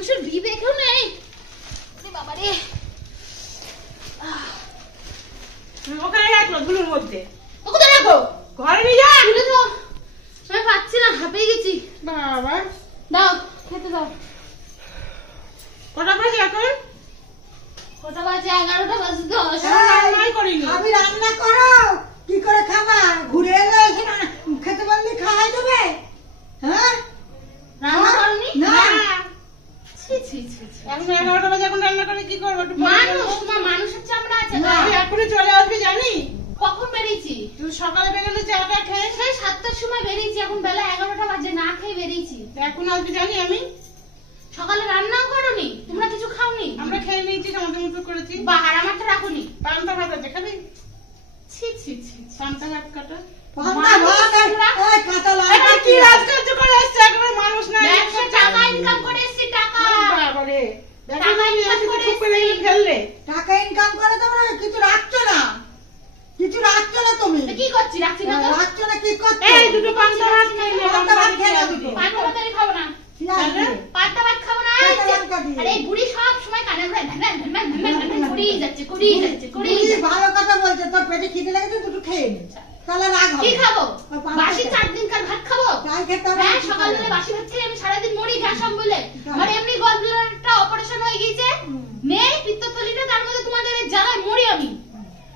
মানুষের বিবেকও নেই। বাবা রে, ওখানে রাখলো ধুলোর মধ্যে। কোথায় রাখো? ঘরে নিয়ে যা। তুলে দাও, আমি পাচ্ছি না, হাঁপিয়ে গেছি। বাবা দাও খেতে দাও। কটা বাজে এখন? কটা বাজে? 11টা বাজে। 10 রান্নাই করিনি। আমি রান্না করো, কি করে খাবা? ঘুরে এলে এখানে খেতে পারলে খাওয়াই দেবে? হ্যাঁ, রান্না করনি? না। ছি ছি ছি ছি। এখন 11টা বাজে, এখন রান্না করে কি করবো? একটু মানুষ, তোমার মানুষের চামড়া আছে না? আমি এখনই চলে আসবি জানি। কখন বেরিয়েছি? তুই সকালে বেরোলে চাটা খেয়ে সেই 7টার সময় বেরিয়েছি, এখন বেলা 11টা বাজে, না খেয়ে বেরিয়েছি। এখন আসবি জানি আমি। সকালে রান্নাও করনি, তোমরা কিছু খাওনি? আমরা খেয়ে নিয়েছি, আমাদের মতো করেছি। বাহার আমারটা রাখোনি। পান্তা ভাত আছে, খাবি? ছি ছি ছি। পান্তা ভাত কাটা। পান্তা ভাত আর এই কাঁচা লঙ্কা এখন কি রাজকার্য করে এসছে? একেবারে মানুষ নাই। ব্যবসা টাকা ইনকাম করে এসেছি, টাকা। বাবারে, টাকা ইনকাম করে চুপ করে ফেললে। টাকা ইনকাম করে তোমরা কিছু রাখছো না, কিছু রাখছো না তুমি। তো কি করছি? রাখছি না তো। রাখছো না, কি করছো? এই দুটো পান্তা ভাত খেয়ে নে। পান্তা ভাত খেয়ে নাও দুটো। পান্তা ভাত আমি খাবো না। কি আছে? পান্তা ভাত খাবো না। কাঁচা লঙ্কা দিয়ে। আরে এই বুড়ি সব সময় কানে ধরে করেই যাচ্ছে, করেই যাচ্ছে, করেই তুমি যাচ্ছে। ভালো কথা বলছো, তোর পেটে খিদে লেগেছে, দুটো খেয়ে নে, তাহলে রাগ হবে। কি খাবো? ওই পান্তা বাসি ভাত। 4 দিনকার ভাত খাবো? তাই খেতে হবে। হ্যাঁ, সকালবেলা বাসি ভাত খেয়ে আমি সারাদিন মরি গ্যাস অম্বলে। আমার এমনি গলব্লাডারটা অপারেশন হয়ে গিয়েছে, নেই পিত্তথলিটা, তার মধ্যে তোমাদের এই জ্বালায় মরি আমি।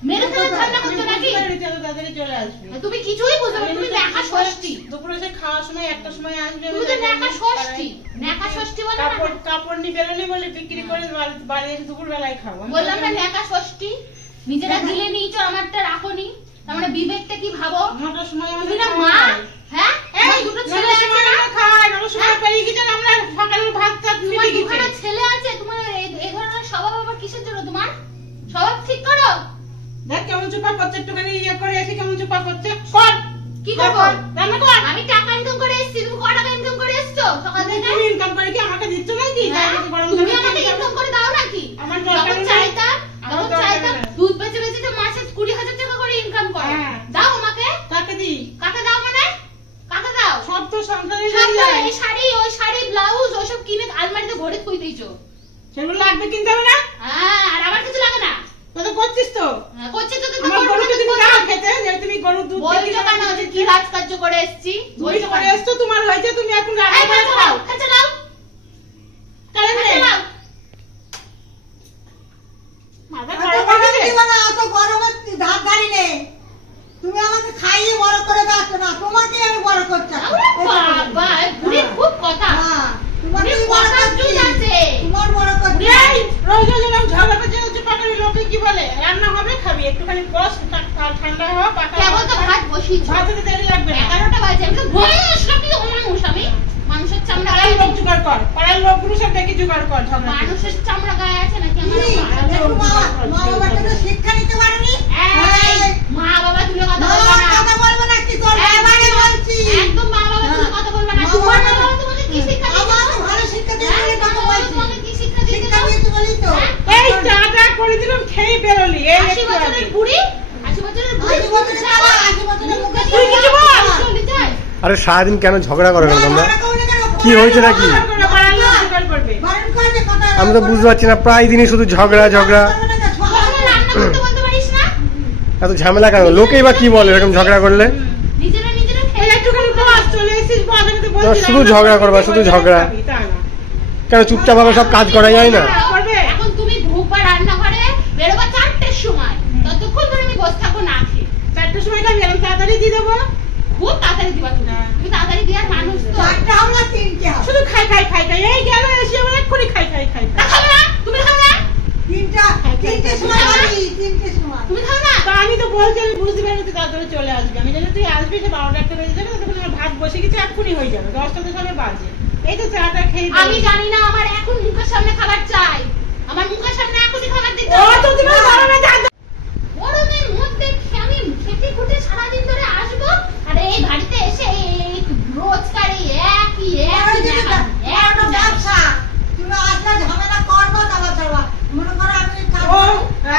মেরে ফেলে ঠান্ডা করছো নাকি? তাড়াতাড়ি চলে আসবে। তুমি কিছুই বুঝো না, তুমি ন্যাকা ষষ্ঠী। দুপুরে সে খাওয়ার সময় 1টার সময় আসবে। তুমি তো ন্যাকা ষষ্ঠী, ন্যাকা ষষ্ঠী বলে না? কাপড় নিয়ে বেরোনি বলে বিক্রি করে বাড়ি এসে দুপুর বেলায় খাবো। বললাম না ন্যাকা ষষ্ঠী। নিজেরা গিলে নিয়েছো, আমারটা রাখোনি। তার মানে বিবেকটা কি ভাবো? 9টার সময় তুমি না মা? হ্যাঁ, এই দুটো ছেলে আছে না? খায় 9টার সময় পেরিয়ে গেছে, আমরা সকালের ভাত চাট তোমার মিটে গেছে। দুখানা ছেলে আছে, তোমার এই ধরনের স্বভাব আবার কিসের জন্য? তোমার স্বভাব ঠিক করো। দেখ কেমন চুপা করছে, একটুখানি ইয়ে করে এসে কেমন চুপা করছে। কর কি করবো? রান্না কর। আমি টাকা ইনকাম করে এসেছি, তুমি ক টাকা ইনকাম করে এসছো সকাল থেকে? তুমি ইনকাম করে কি আমাকে দিচ্ছ নাকি? হ্যাঁ? গরম তুমি জলে আমাকে ইনকাম করে দাও নাকি? আমার দরকার যখন নেই। চাইতাম, আমার যখন দরকার চাইতাম, নেই। দুধ বেচে বেচে তো মাসে 20,000 টাকা করে ইনকাম করো। হ্যাঁ। দাও আমাকে। কাকে দিই? কাকে দাও মানে? কাকে দাও? সব তো সংসারে সব তো যায়। এই শাড়ি, ওই শাড়ি, ব্লাউজ, ওসব কিনে আলমারিতে ভরে থুই দিয়েছো। সেগুলো লাগবে কিনতে হবে না? হ্যাঁ, আর আমার কিছু লাগে না। তুই তো করছিস তো। হ্যাঁ, করছে তো, আমার গরুকে তুমি দাও খেতে, যে তুমি গরুর দুধ বলছো বিক্রি কেন যে কি রাজকার্য করে এসেছি? তুমি বলছো করে কেন? এসছো, তোমার হয়েছে, তুমি এখন রান্না এই করে খেতে খাও। দাও, খেতে দাও, তাহলে খেতে দাও। মাথা অত খারাপ গরম হয়ে গেছে। দিবা না, অত গরমে ধার ধারি নেই। তুমি আমাকে খাইয়ে বড় করে দাচ্ছ না, তোমাকে আমি বড় করছি। ওরে বাবা, এই বুড়ির খুব কথা। হ্যাঁ, তোমাকে বুড়ির বড় কথা করছি। জুত আছে। তোমার বড় করছি। এই, রোজ রোজ এরকম ঝগড়া করছে, চুপা করে লোকে কি বলে? রান্না হবে, খাবি, একটুখানি বস, ঠান্ডা হওয়া, পাকা কেবল তো ভাত বসিয়েছি। ভাত হতে দেরি লাগবে না। 11টা বাজে, আমি তো বয়স নাকি অমানুষ আমি? মানুষের চামড়া পাড়ার গায়ে লোক জোগাড় কর, পাড়ার লোকগুলো সব ডেকে জোগাড় কর ঝগড়া করতে। মানুষের চামড়া গায়ে আছে নাকি আমার? কি? একটু মা বাবার থেকে শিক্ষা নিতে পারোনি? এই, মা বাবা তুলে কথা মা বলবে বাবার না। কথা বলবে না, কি তোর বাবাকে বলছি। একদম মা বাবা তুলে কথা বলবে না। মা তোমার বাবা- মা বাবা তোমাকে কি শিক্ষা দিয়েছে? আমার তো ভালো শিক্ষা দিয়ে হ্যাঁ, কথা তোমার বাবা বলছি। তোমাকে কি শিক্ষা দিয়েছে? শিক্ষা দিয়েছি বলি তো। এই চাটা করে দিলাম, খেয়ে বেরোলি। এই 80 একটু আগে। বছরের বুড়ি, 80 বছরের বুড়ি, 80 বছরের বাবা, 80 বছরের মুখে তুই কিছু বল। চলে যায়। আরে সারাদিন কেন ঝগড়া করো না তোমরা? বারণ করবে কেন? কি হয়েছে নাকি? পাড়ার লোক জোগাড় করবে। বারণ করবে কথা। আমি তো বুঝতে পারছি না, প্রায় দিনই শুধু ঝগড়া ঝগড়া। কখনো রান্না করতে বলতে পারিস না? এত ঝামেলা কেন? লোকেই বা কি বলে এরকম ঝগড়া করলে? নিজেরা নিজেরা এই খেয়ে একটুখানি বস, চলে এসেছিস, বস, আমি তো বলছি তোমরা শুধু রান্না ঝগড়া করবি, করবা, শুধু বলে ঝগড়া। খাবি, তা না। কেন চুপচাপ ভাবে সব কাজ করা যায় না? করবে? এখন তুমি ঢুকবা রান্নাঘরে, বেরোবা 4টের সময়, ততক্ষণ ধরে আমি বসে থাকবো না খেয়ে। 4টার সময় খাবি, আমি তাড়াতাড়ি দিয়ে দেবো। খুব তাড়াতাড়ি দিবা তুমি। তুমি তাড়াতাড়ি দেওয়ার মানুষ তো। চারটা আমরা তিনটে হবে। শুধু খাই খাই খাই খাই, এই গেল এসে আবার এক্ষুনি খাই খাই খাই খাই। খাবে না? তুমি খাবে না? তিনটের সময় খাবি, তিনটের সময়। তুমি খাবে না? তা আমি তো বলছি, আমি বুঝতে পারি তুই তাড়াতাড়ি চলে আসবি। আমি জানি তুই আসবি, যে 12টা একটা বেজে যাবে, তখন আমার ভাত বসে গেছে, এক্ষুনি হয়ে যাবে, 10টা তো সবে বাজে। এই তো চাটা খেয়ে আমি জানি না, আমার এখন মুখের সামনে খাবার চাই। আমার মুখের সামনে এখনই খাবার দিতে ও হবে। তো তুমি গরমে যা। গরমের মধ্যে আমি খেতে খুঁটে সারাদিন ধরে আসবো, আর এই বাড়িতে এসে এই রোজকার এই একই আমার যদি ন্যাকা, একটা ব্যবসা, তুমি আসলে ঝামেলা করবো, তারপর ছাড়বা। মনে করো আমি ও খাবো।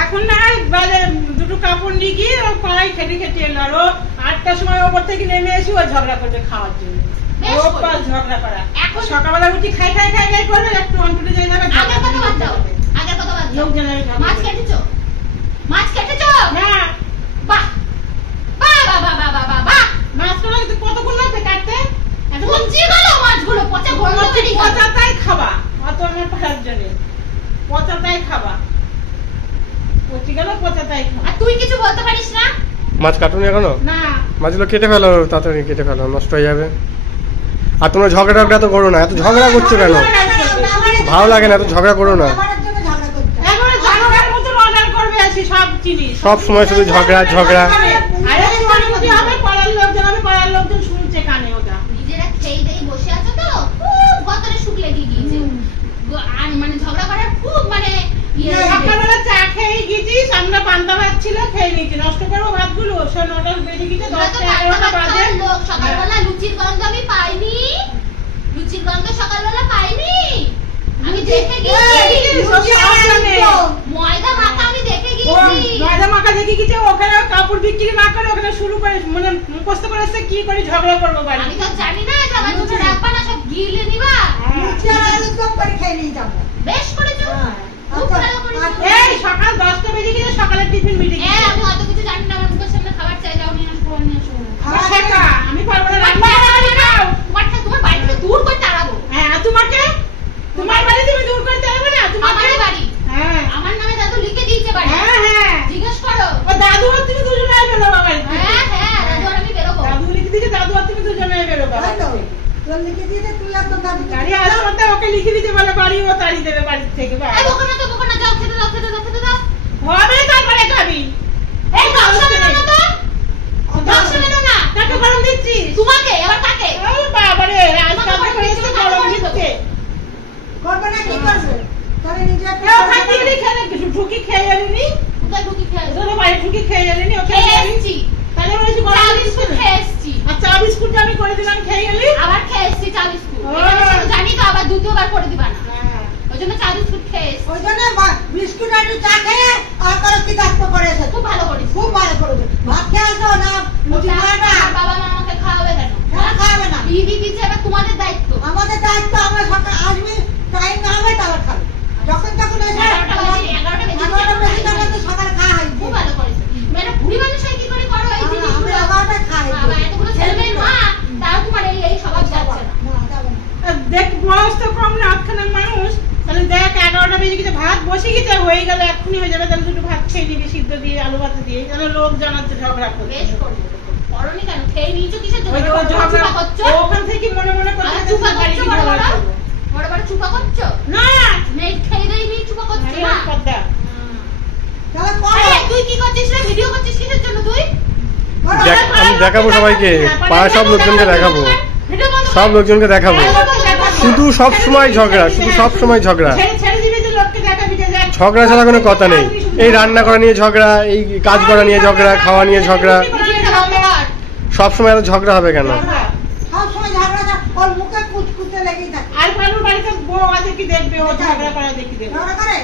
এখন না বাজে দুটো কাপড় নিয়ে গিয়ে ও পাড়ায় খেটে খেটে এলো, আর ও 8টার সময় ওপর থেকে নেমে এসে ও ঝগড়া করবে খাওয়ার জন্য। বেশ করি। রোববার ঝগড়া করা। এখন সকালবেলা উঠি খাই করবে, একটু অন্টুটে যাই যাবে, আগের কথা বাদ দাও, আগের কথা বাদ দাও। লোকজনের মাছ কেটেছো? মাছ কেটেছো? না, বাহ বাহ বাহ বাহ বাহ বাহ বাহ বাহ। মাছগুলো কিন্তু কতক্ষণ লাগবে কাটতে? কচি গেল মাছগুলো, পচা গন্ধ বেরিয়ে গেল। পচাটাই খাবা, অত আমার পারার জন্য পচাটাই খাবা, পচি গেল পচাটাই খাবা। আর তুই কিছু বলতে পারিস না? মাছ কাটুনি এখনো? না, মাছগুলো কেটে ফেলো, তাড়াতাড়ি কেটে ফেলো, নষ্ট হয়ে যাবে। আর তোমরা ঝগড়া তো করো না, এত ঝগড়া করছো কেন? ভালো লাগে না, এত ঝগড়া করো না। খাবারের জন্য ঝগড়া করতে হয়। এবারে জানোয়ারের মতন অর্ডার করবে আসি সব জিনিস। সব সময় শুধু ঝগড়া ঝগড়া। আর একটু অনুমতি হবে, পাড়ার লোকজন শুনছে কানে ওটা। নিজেরা খেয়ে দেই বসে আছো তো, খুব গতরে সুখ লেগে গিয়েছে। আর মানে ঝগড়া করার খুব মানে ইয়ে সকালবেলা চা খেয়ে গেছিস, আমরা পান্তা ভাত ছিল খেয়ে নিয়েছি, নষ্ট করবো ভাতগুলো। সে 9টা বেজে গেছে, তোরা তো 10টা 11টা পান্তা ভাত বাজে। খাওয়ার লোক, সকালবেলা লুচির গন্ধ আমি পাইনি। লুচির গন্ধ সকালবেলা পাইনি। আমি দেখে গিয়েছি। লুচি আর জানে। ময়দা মাখা আমি দেখে ও গিয়েছি। ময়দা মাখা দেখে গেছে, ওখানে কাপড় বিক্রি না করে ওখানে শুরু করে মানে মুখস্থ করে এসে কি করে ঝগড়া করবো বাড়ি। আমি তো জানি না যে আমার দুটো রাখবা না, সব গিলে নিবা। লুচি আর আলুর দম করে খেয়ে নিয়ে যাবো। বেশ করেছো, খুব ভালো করেছো। এই সকাল 10টা বেজে গেছে, সকালের টিফিন মিটে গেছে। আমি অত কিছু জানি না, আমার মুখের সামনে খাবার চাই, যাও নিয়ে আসবো, নিয়ে আসবো। শেখা, আমি পারবো না রান্না। তোমার বাড়ি থেকে দূর করে তাড়াবো। হ্যাঁ, আর তোমাকে তোমার বাড়ি তুমি দূর করতে পারবে না তোমাকে। আমারই বাড়ি, হ্যাঁ আমার নামে দাদু লিখে দিয়েছে বাড়ি। হ্যাঁ হ্যাঁ, জিজ্ঞেস করো। ও দাদু আর তুমি দুজনে বেরোবা বাড়ি থেকে। হ্যাঁ হ্যাঁ, দাদু আর আমি বেরোবো। দাদু লিখে দিয়েছে, দাদু আর তুমি দুজনে বেরোবা। তাই তো? তোর লিখে দিয়েছে, তুই আর তোর দাদু গাড়ি আসার মধ্যে ওকে লিখে দিতে বলে, বাড়ি ও তাড়ি দেবে বাড়ি থেকে। এই বোকা না তো, বোকা না, যাও খেতে দাও, খেতে দাও, খেতে দাও। হবে তারপরে খাবি। এই মাংস মেনো না তো, মাংস মেনো না। কাকে গরম দিচ্ছিস? তোমাকে, আবার কাকে? ও বাবারে, আজকাল তো এসে গরম দিচ্ছে। করবে না, কি করবে? তাহলে নিজে একটা কেউ করবে খাইয়ে না। নি, খেলে ঢুকি খেয়ে এলিনি। কোথায় ঢুকি খেয়ে আসবো? তোর বাড়ি ঢুকি খেয়ে এলিনি, ওকে খেয়ে এসছি। তাহলে বলেছি চা গরম বিস্কুট দিচ্ছে। খেয়ে এসছি। আর চা বিস্কুট আমি করে দিলাম, খেয়ে এলি। আবার খেয়ে এসছি চা বিস্কুট। ও। এটা তো শুধু জানি তো, আবার দ্বিতীয়বার করে দিবা না। হ্যাঁ। ওই জন্য চা বিস্কুট খেয়ে এসছি। ওই জন্য বিস্কুট আর একটু চা খেয়ে আর করো কি দায়িত্ব করে এসেছো। খুব ভালো করিস। খুব ভালো করেছো। ভাত খেয়ে আসো না, লুচি খাবে না। আমার বাবা মা আমাকে খাওয়াবে কেন? কেন খাবে না? দিদি দিচ্ছে, এটা তোমাদের দায়িত্ব। আমাদের দায়িত্ব, আমরা সকাল আসবি, টাইম না হবে তাহলে খাবে। যখন তখন এসে 11টা বেজে 11টা বেজে গেলে তো সকালে খাওয়া হয়। খুব ভালো করেছো। মেয়েটা বুড়ি মানুষ হয়ে কি করে করো এই আমরা জিনিসগুলো? 11টায় খাই। বাবা, এতগুলো ছেলে মেয়ের মা, তাও তোমার এই স্বভাব যাচ্ছে না। না, যাবে না। আর দেখ বয়স তো কম না, আটখানা মানুষ। তাহলে দেখ 11টা বেজে গেছে, ভাত বসে গেছে, হয়ে গেল, এক্ষুনি হয়ে যাবে। তাহলে দুটো ভাত খেয়ে নিবি সিদ্ধ দিয়ে, আলু ভাত দিয়ে, যেন লোক জানাচ্ছে ঝগড়া করবে। বেশ করবো। করনি কেন? খেয়ে নিয়েছো কিসের জন্য? ওই যে ও চুপা ঝগড়া করছো? ওখান থেকে মনে মনে কথা আর চুপা বাড়ি করছো গিয়ে বড় ঝগড়া বড়? করবো। বড় বড় চুপা করছো? না, মেয়ে খেয়ে দেই নি চুপা করছো আরে না? পদ্মা। তাহলে করো। আরে, তুই কি করছিস রে? ভিডিও করছিস কিসের জন্য তুই? করো। আমি দেখাবো সবাইকে, পাড়ার সব লোকজনকে দেখাবো, ভিডিও বন্ধ কর। সব লোকজনকে দেখাবো। শুধু সব সময় ঝগড়া, শুধু সব সময় ঝগড়া। ছেড়ে দিবি যে লোককে দেখাবি যে দেখ। ঝগড়া ছাড়া কোনো কথা নেই। এই রান্না করা নিয়ে ঝগড়া, এই কাজ করা নিয়ে ঝগড়া, খাওয়া নিয়ে ঝগড়া। ভিডিওটা বন্ধ কর। সব সময় এত ঝগড়া হবে কেন? সবসময় ঝগড়া, ওর মুখে কুচকুচে লেগেই থাকে। আর কারোর বাড়িতে বউ আছে কি দেখবে, ও ঝগড়া করে দেখি দেখবে। ঝগড়া করে?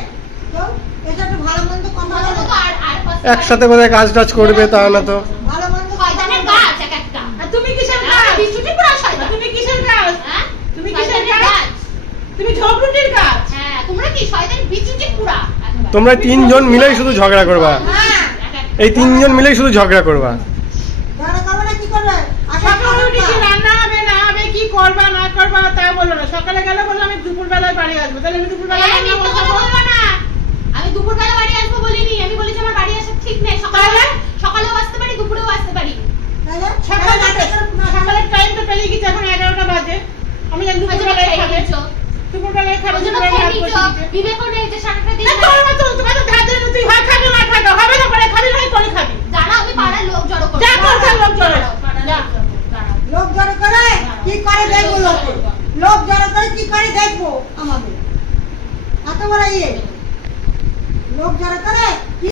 তো এটা একটু ভালো মন্দ কথা বলো বলো। তো, আর কষ্ট একসাথে কোথায় কাজ টাজ করবে, তা না তো। ভালো মন্দ শয়তানের গাছ এক একটা। আর তুমি কিসের আর গাছ? বিছুটি পুরা শয়তান। তুমি কিসের গাছ? হ্যাঁ? তুমি কিসের শয়তানের গাছ? গাছ। তুমি ঝগড়ুটির গাছ। হ্যাঁ, তোমরা কি শয়তান বিছুটি পুরা? একেবারে। তোমরা তিনজন মিলেই শুধু ঝগড়া করবা। হ্যাঁ, এক একটা। এই তিনজন মিলেই শুধু ঝগড়া করবা। ঝগড়া করবে না, কি করবে? সকালে উঠে কি রান্না হবে না হবে, কি করবা না করবা তা বললো না। সকালে গেলে বললো আমি দুপুর বেলায় বাড়ি আসবো। তাহলে আমি দুপুর বেলায় এই, রান্না মিথ্যে কথা বসাবো। বলবো না। আমি দুপুরবেলা বাড়ি আসবো বলিনি। আমি বলেছি আমার বাড়ি আসার ঠিক নেই। তাহলে? সকালেও আসতে পারি, দুপুরেও আসতে পারি। তাহলে? সকালের টাইম তো পেরিয়ে গেছে, এখন 11টা বাজে। আমি জানি ওই দুপুর জন্য বেলায় খেয়ে খাবে। নিচ্ছো। দুপুর বেলায় খাবে, ওই জন্য দুপুর বেলায় খেয়ে ভাত নিচ্ছো। বসিয়ে দিতে। বিবেকও নেই যে সারাটা দিন না, তোর মতো তোমার তো ধার ধরে তুই হয় খাবি না খাবি, হবে না করে খাবি নাই করে খাবি। দাঁড়াও, আমি পাড়ার লোক জড়ো করবো। যা করছে লোক জড়ো। দাঁড়াও, পাড়ার যা। লোক জড়ো করবো, দাঁড়াও। লোক জড়ো করে কি করে দেখবো? লোক জড়ো করে কি করে দেখবো আমাদের? এত বড় ইয়ে লোক জড়ো করে কি